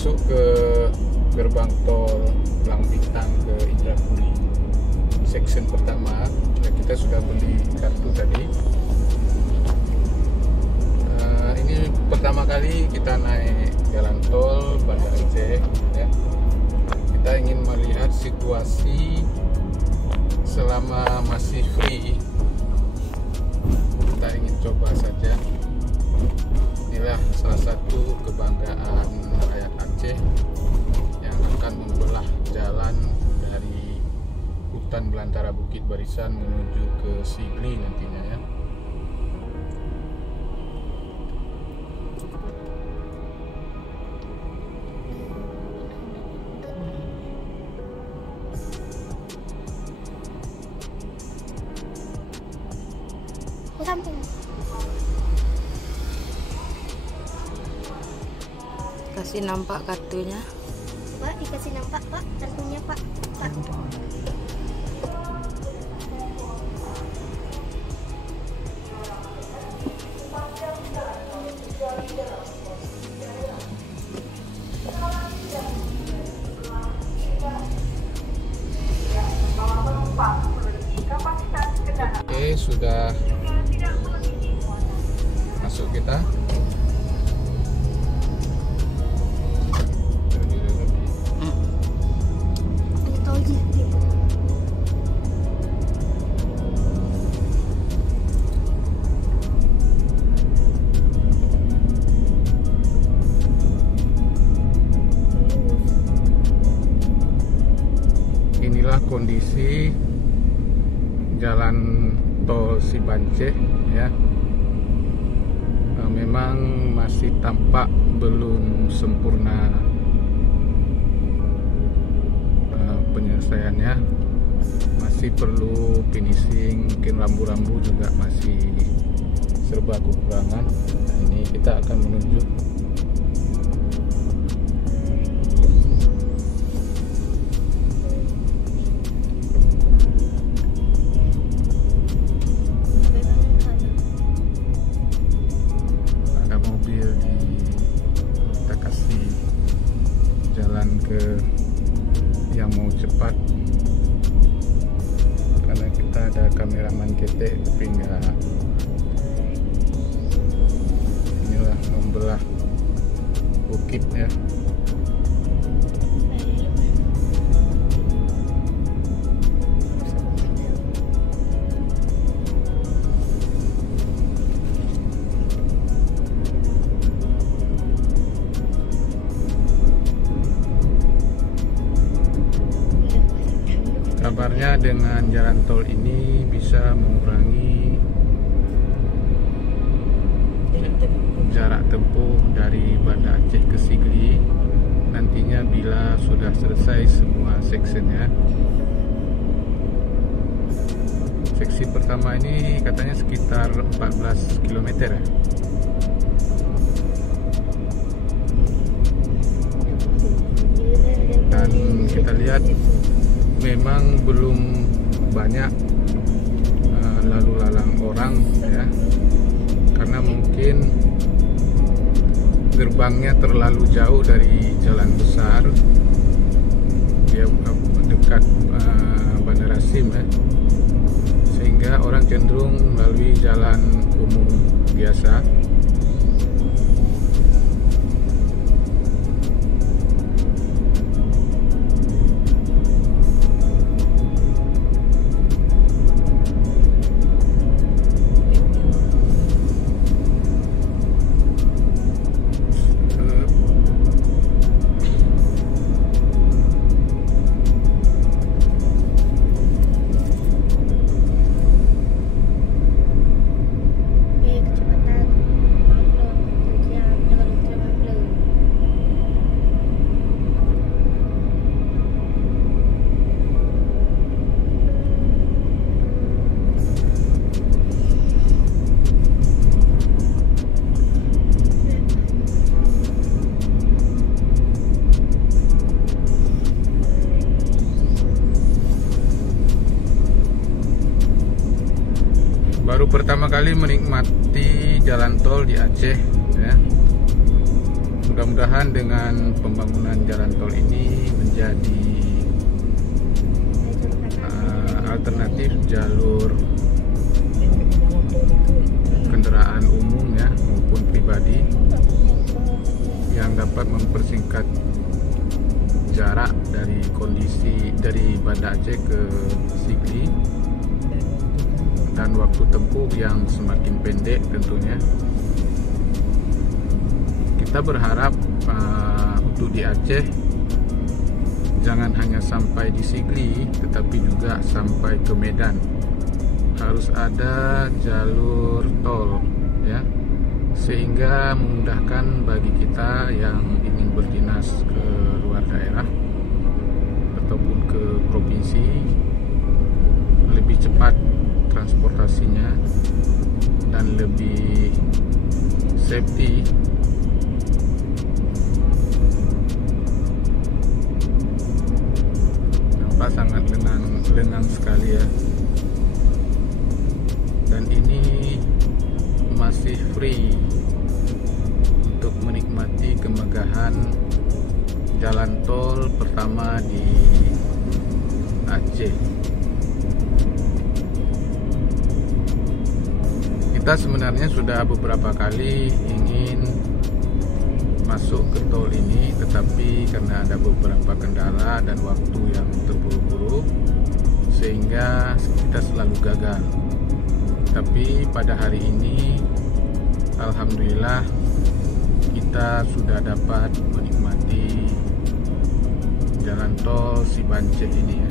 masuk ke gerbang tol Lang Bintang ke Indrapuri. Section pertama kita sudah beli kartu tadi. Ini pertama kali kita naik jalan tol Banda Aceh ya. Kita ingin melihat situasi selama masih free. Kita ingin coba saja. Inilah salah satu kebanggaan rakyat Aceh yang akan membelah jalan dari hutan belantara Bukit Barisan menuju ke Sigli nantinya ya. Kasih nampak kartunya. Pak, dikasih nampak Pak, kartunya Pak. Pak. Oke, sudah masuk kita. Inilah kondisi jalan tol Sibanceh ya. Memang masih tampak belum sempurna penyelesaiannya, masih perlu finishing, mungkin rambu-rambu juga masih serba kekurangan. Nah, ini kita akan menuju ke yang mau cepat karena kita ada kameraman ketek tapi enggak. Inilah membelah bukit ya. Kabarnya dengan jalan tol ini bisa mengurangi jarak tempuh dari Banda Aceh ke Sigli nantinya bila sudah selesai semua seksinya. Seksi pertama ini katanya sekitar 14 km ya. Dan kita lihat memang belum banyak lalu lalang orang ya, karena mungkin gerbangnya terlalu jauh dari jalan besar, dia dekat Bandara Sim ya, sehingga orang cenderung melalui jalan umum biasa. Baru pertama kali menikmati jalan tol di Aceh ya. Mudah-mudahan dengan pembangunan jalan tol ini menjadi alternatif jalur kendaraan umum ya maupun pribadi yang dapat mempersingkat jarak dari Banda Aceh ke Sigli dan waktu tempuh yang semakin pendek tentunya. Kita berharap untuk di Aceh jangan hanya sampai di Sigli tetapi juga sampai ke Medan. Harus ada jalur tol ya, sehingga memudahkan bagi kita yang ingin berdinas ke luar daerah ataupun ke provinsi, lebih cepat transportasinya dan lebih safety. Nampak sangat lengang sekali ya, dan ini masih free untuk menikmati kemegahan jalan tol pertama di Aceh. Kita sebenarnya sudah beberapa kali ingin masuk ke tol ini, tetapi karena ada beberapa kendala dan waktu yang terburu-buru sehingga kita selalu gagal. Tapi pada hari ini alhamdulillah kita sudah dapat menikmati jalan tol Sibanceh ini ya.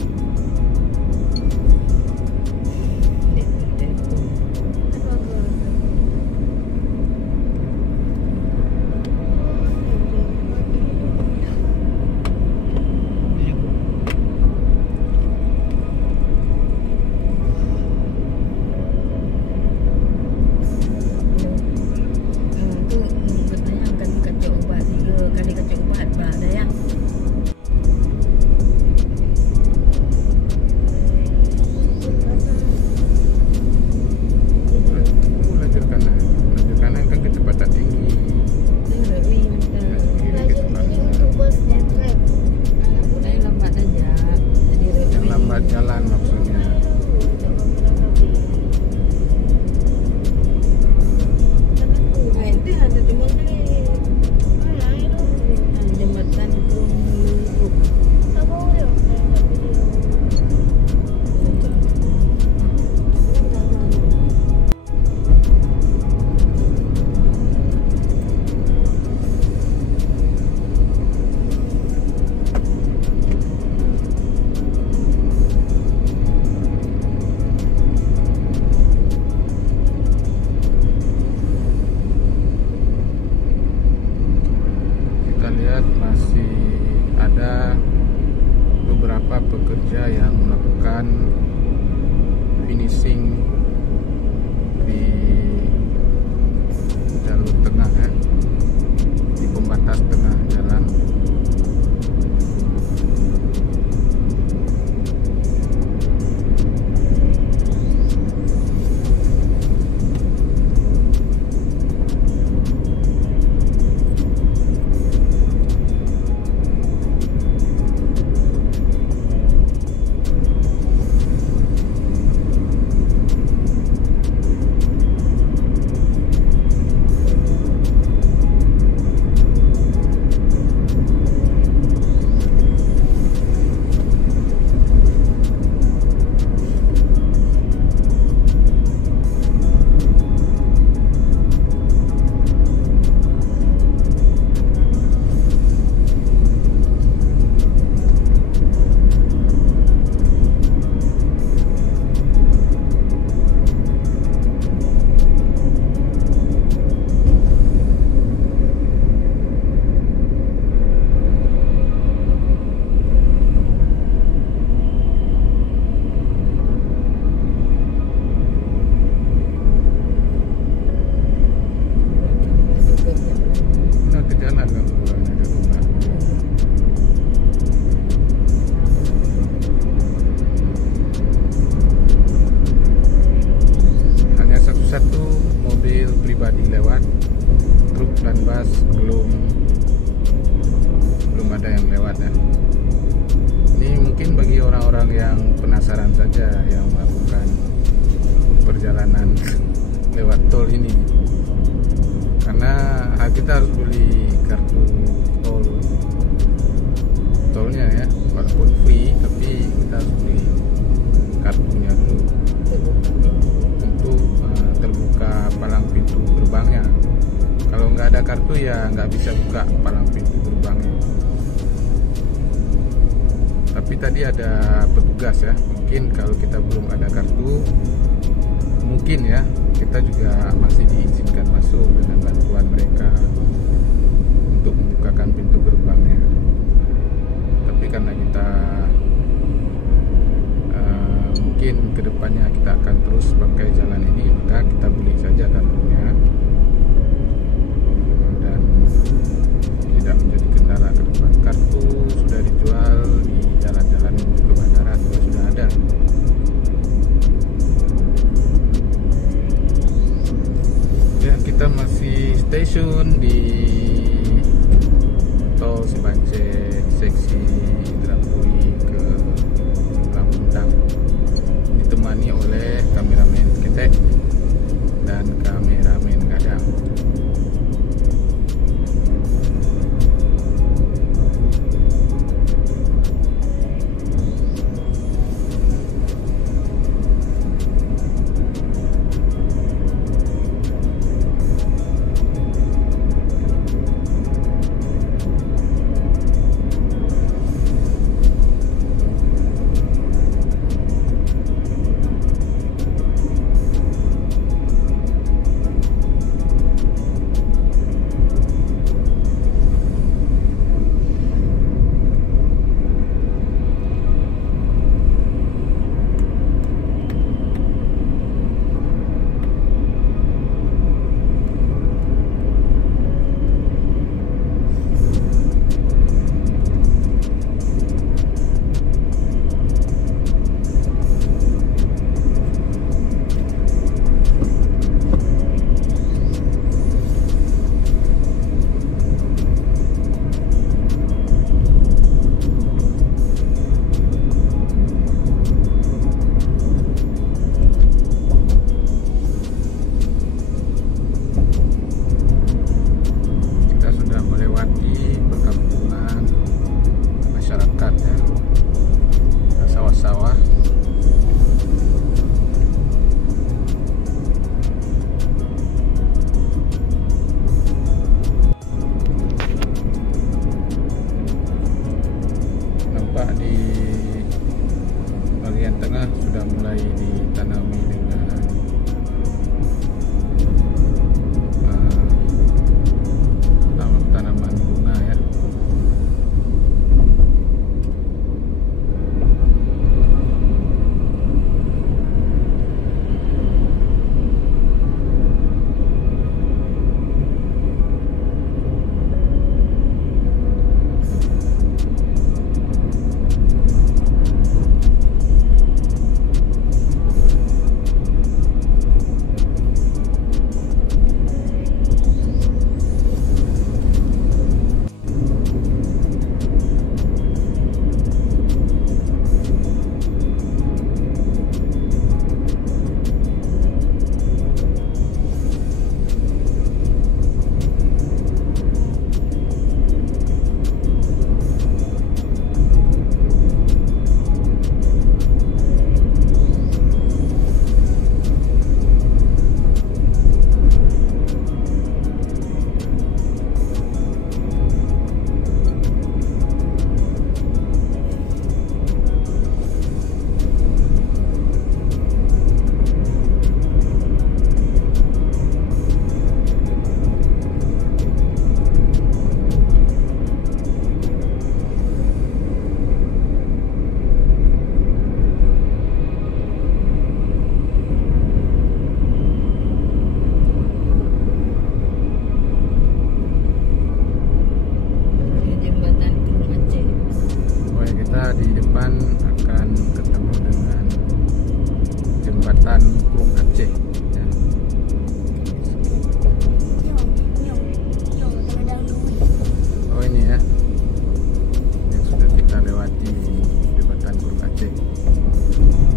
Jalan maksudnya. pasaran saja yang melakukan perjalanan lewat tol ini, karena kita harus beli kartu tolnya ya, walaupun free tapi kita harus beli kartunya dulu untuk terbuka palang pintu gerbangnya. Kalau nggak ada kartu ya nggak bisa buka palang pintu gerbangnya. Tapi tadi ada petugas ya, mungkin kalau kita belum ada kartu, mungkin ya kita juga masih diizinkan masuk dengan bantuan mereka untuk membukakan pintu gerbangnya. Tapi karena kita mungkin kedepannya kita akan terus pakai jalan ini, maka kita beli saja kartunya dan tidak menjadi kendala ke depan. Kartu sudah dijual di jalan-jalan menuju ke bandara, juga sudah ada. Ya, kita masih stay tune di tol Cibancé seksi Indrapuri ke Rambutan, ditemani oleh kameramen Ketek dan kameramen Gadang. Aceh.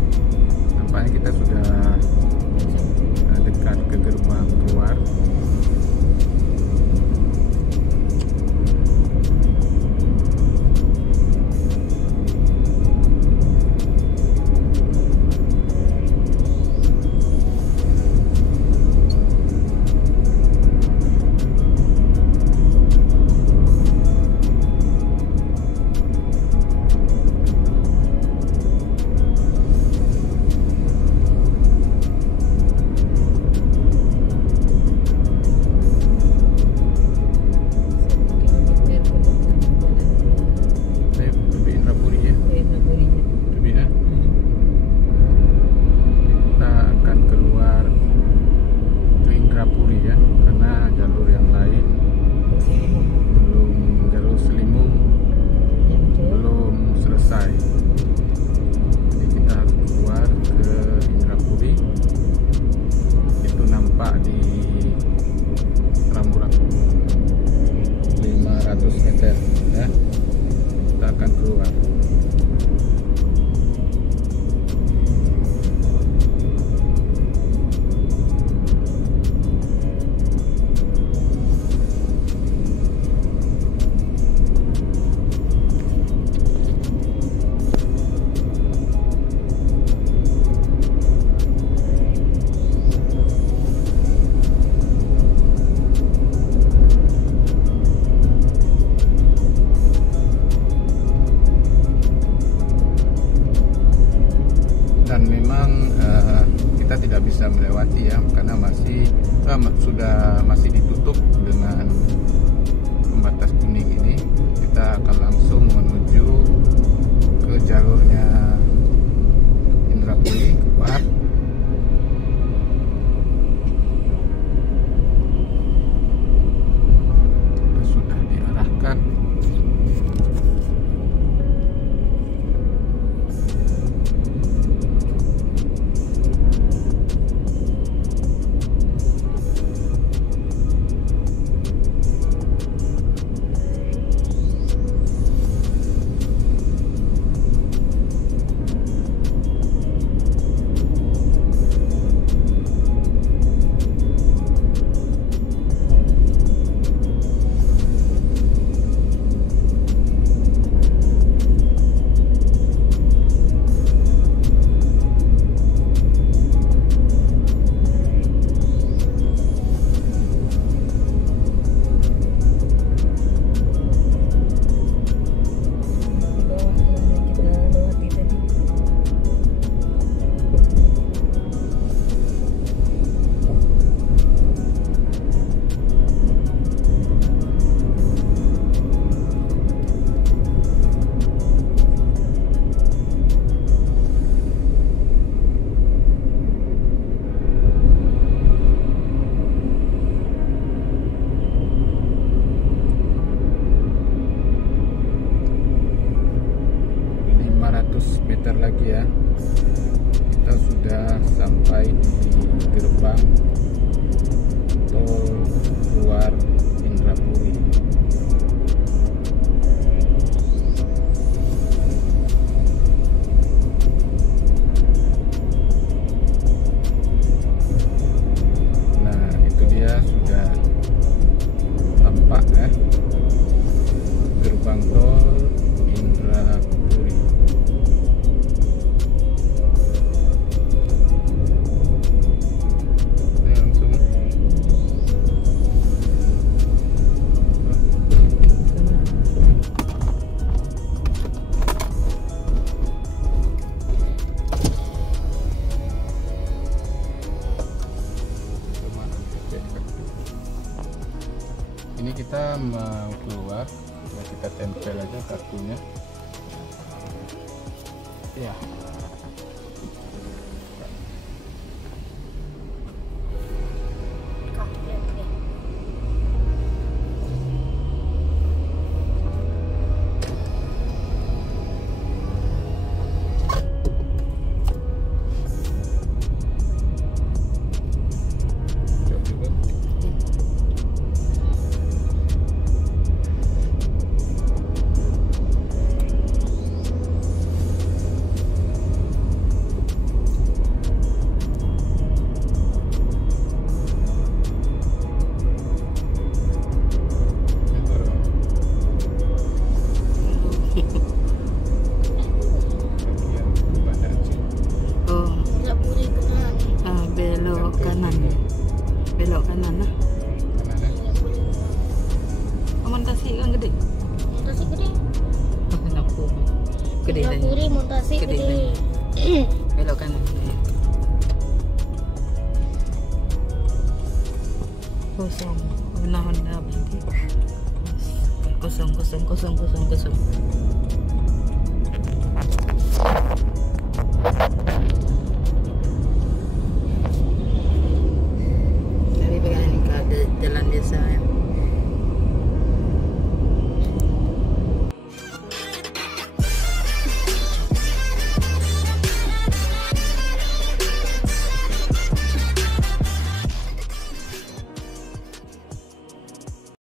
memang kita tidak bisa melewati ya, karena masih ditutup dengan pembatas kuning ini. Kita akan langsung menuju ke jalurnya Indrapuri Kepat. Sudah diarahkan. Meter lagi ya, kita sudah sampai di gerbang tol keluar Indrapuri. Nah, itu dia sudah tampak ya, gerbang tol Indrapuri. Ini kita mau keluar, ya kita tempel aja kartunya. Ya. Belok kanan lah. Montasi kan gede. Montasi gede. Lampu gede dan Indrapuri Montasi gede. gede. Belok kanan. Kosong. Honda berhenti. Kosong.